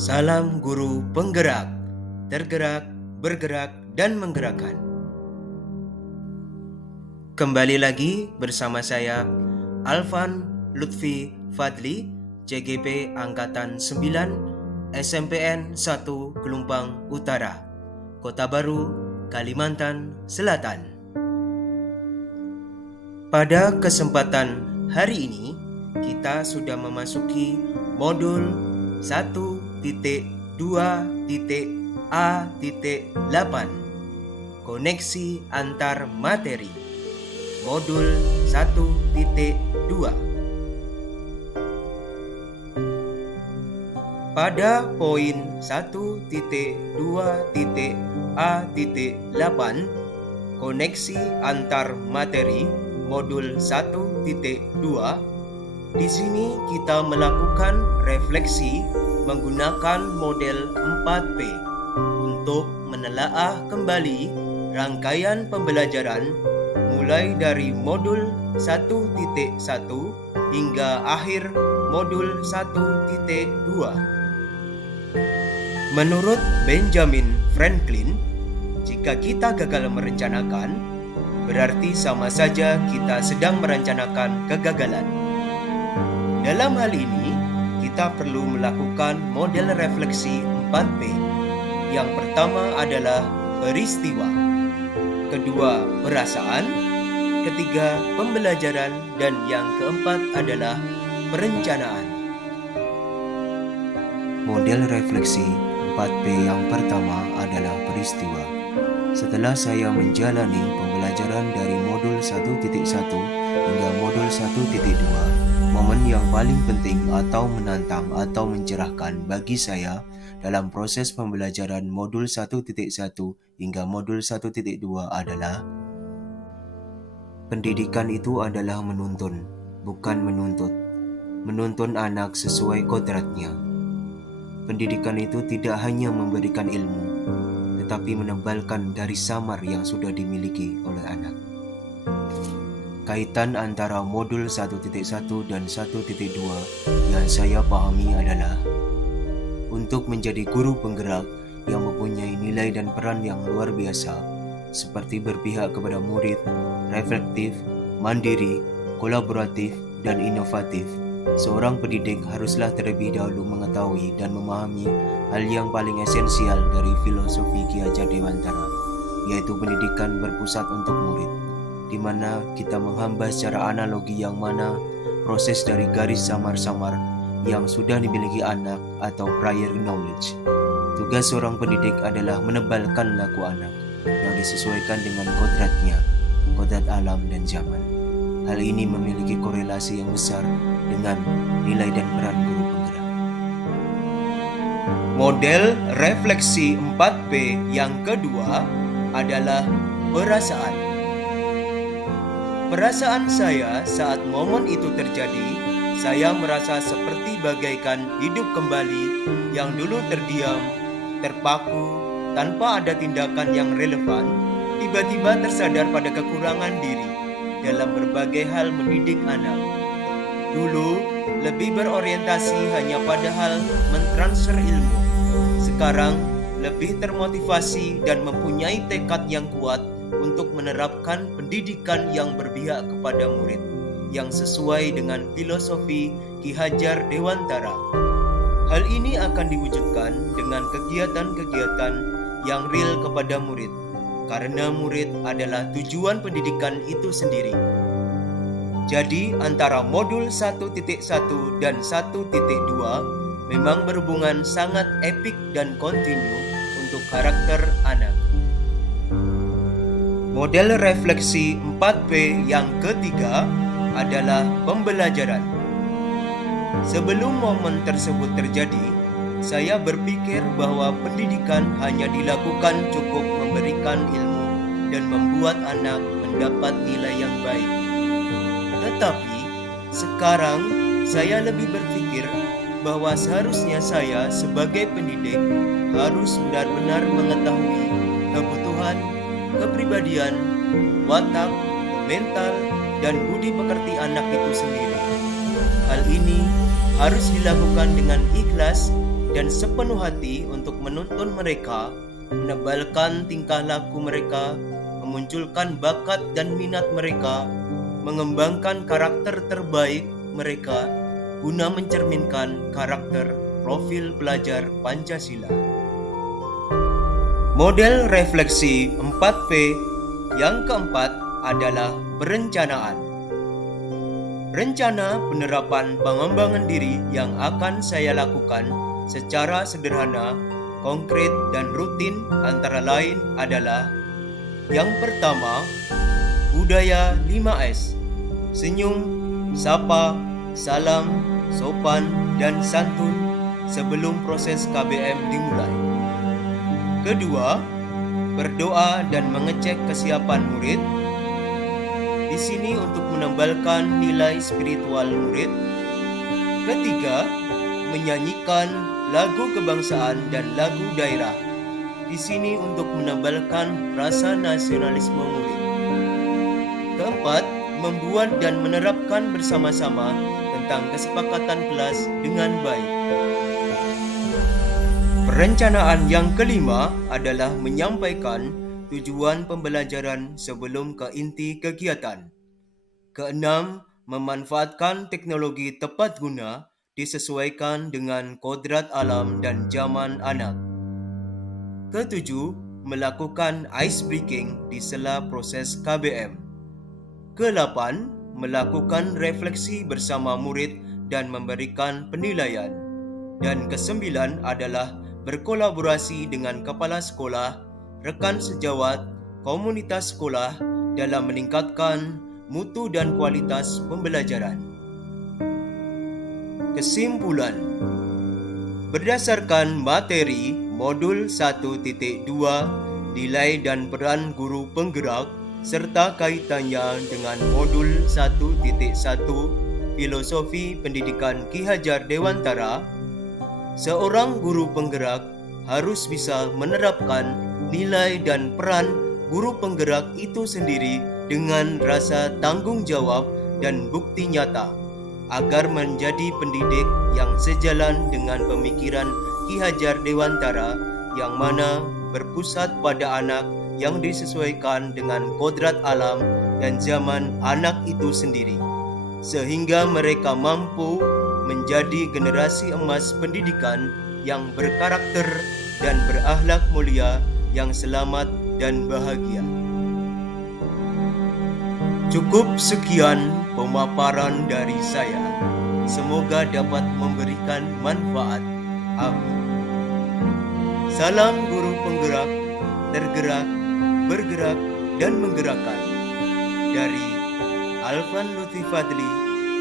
Salam guru penggerak, tergerak, bergerak, dan menggerakkan. Kembali lagi bersama saya, Alvan Lutfi Fadli, CGP Angkatan 9, SMPN 1 Gelumpang Utara, Kota Baru, Kalimantan Selatan. Pada kesempatan hari ini, kita sudah memasuki modul 1.2.A.8 Koneksi antar materi. Modul 1.2. Pada poin 1.2.A.8 Koneksi antar materi modul 1.2, di sini kita melakukan refleksi menggunakan model 4P untuk menelaah kembali rangkaian pembelajaran mulai dari modul 1.1 hingga akhir modul 1.2. Menurut Benjamin Franklin, jika kita gagal merencanakan, berarti sama saja kita sedang merencanakan kegagalan. Dalam hal ini, kita perlu melakukan model refleksi 4P. Yang pertama adalah peristiwa, kedua perasaan, ketiga pembelajaran, dan yang keempat adalah perencanaan. Model refleksi 4P yang pertama adalah peristiwa. Setelah saya menjalani pembelajaran dari modul 1.1 hingga modul 1.2, momen yang paling penting atau menantang atau mencerahkan bagi saya dalam proses pembelajaran modul 1.1 hingga modul 1.2 adalah pendidikan itu adalah menuntun, bukan menuntut. Menuntun anak sesuai kodratnya. Pendidikan itu tidak hanya memberikan ilmu, tetapi menebalkan garis samar yang sudah dimiliki oleh anak. Kaitan antara modul 1.1 dan 1.2 yang saya pahami adalah untuk menjadi guru penggerak yang mempunyai nilai dan peran yang luar biasa, seperti berpihak kepada murid, reflektif, mandiri, kolaboratif, dan inovatif. Seorang pendidik haruslah terlebih dahulu mengetahui dan memahami hal yang paling esensial dari filosofi Ki Hajar Dewantara, yaitu pendidikan berpusat untuk murid, di mana kita menghamba secara analogi yang mana proses dari garis samar-samar yang sudah dimiliki anak atau prior knowledge. Tugas seorang pendidik adalah menebalkan laku anak yang disesuaikan dengan kodratnya, kodrat alam dan zaman. Hal ini memiliki korelasi yang besar dengan nilai dan peran guru penggerak. Model refleksi 4P yang kedua adalah perasaan. Perasaan saya saat momen itu terjadi, saya merasa seperti bagaikan hidup kembali yang dulu terdiam, terpaku, tanpa ada tindakan yang relevan, tiba-tiba tersadar pada kekurangan diri dalam berbagai hal mendidik anak. Dulu lebih berorientasi hanya pada hal mentransfer ilmu. Sekarang lebih termotivasi dan mempunyai tekad yang kuat untuk menerapkan pendidikan yang berpihak kepada murid, yang sesuai dengan filosofi Ki Hajar Dewantara. Hal ini akan diwujudkan dengan kegiatan-kegiatan yang real kepada murid, karena murid adalah tujuan pendidikan itu sendiri. Jadi antara modul 1.1 dan 1.2 memang berhubungan sangat epik dan kontinu untuk karakter anak. Model refleksi 4P yang ketiga adalah pembelajaran. Sebelum momen tersebut terjadi, saya berpikir bahwa pendidikan hanya dilakukan cukup memberikan ilmu dan membuat anak mendapat nilai yang baik. Tetapi sekarang saya lebih berpikir bahwa seharusnya saya sebagai pendidik harus benar-benar mengetahui kebutuhan, kepribadian, watak, mental, dan budi pekerti anak itu sendiri. Hal ini harus dilakukan dengan ikhlas dan sepenuh hati untuk menuntun mereka, menebalkan tingkah laku mereka, memunculkan bakat dan minat mereka, mengembangkan karakter terbaik mereka, guna mencerminkan karakter profil pelajar Pancasila. Model refleksi 4P yang keempat adalah perencanaan. Rencana penerapan pengembangan diri yang akan saya lakukan secara sederhana, konkret, dan rutin antara lain adalah: yang pertama, budaya 5S, senyum, sapa, salam, sopan, dan santun sebelum proses KBM dimulai. Kedua, berdoa dan mengecek kesiapan murid. Di sini untuk menebalkan nilai spiritual murid. Ketiga, menyanyikan lagu kebangsaan dan lagu daerah. Di sini untuk menebalkan rasa nasionalisme murid. Keempat, membuat dan menerapkan bersama-sama tentang kesepakatan kelas dengan baik. Perencanaan yang kelima adalah menyampaikan tujuan pembelajaran sebelum ke inti kegiatan. Keenam, memanfaatkan teknologi tepat guna disesuaikan dengan kodrat alam dan zaman anak. Ketujuh, melakukan ice breaking di sela proses KBM. Kedelapan, melakukan refleksi bersama murid dan memberikan penilaian. Dan kesembilan adalah berkolaborasi dengan kepala sekolah, rekan sejawat, komunitas sekolah dalam meningkatkan mutu dan kualitas pembelajaran. Kesimpulan: berdasarkan materi modul 1.2 nilai dan peran guru penggerak serta kaitannya dengan modul 1.1 filosofi pendidikan Ki Hajar Dewantara, seorang guru penggerak harus bisa menerapkan nilai dan peran guru penggerak itu sendiri dengan rasa tanggung jawab dan bukti nyata, agar menjadi pendidik yang sejalan dengan pemikiran Ki Hajar Dewantara yang mana berpusat pada anak yang disesuaikan dengan kodrat alam dan zaman anak itu sendiri, sehingga mereka mampu menjadi generasi emas pendidikan yang berkarakter dan berakhlak mulia, yang selamat dan bahagia. Cukup sekian pemaparan dari saya. Semoga dapat memberikan manfaat. Amin. Salam guru penggerak, tergerak, bergerak, dan menggerakkan. Dari Alfan Lutfi Fadli,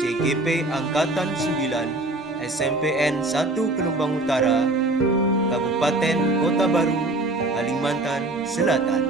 CGP Angkatan 9, SMPN 1 Kelembang Utara, Kabupaten Kota Baru, Kalimantan Selatan.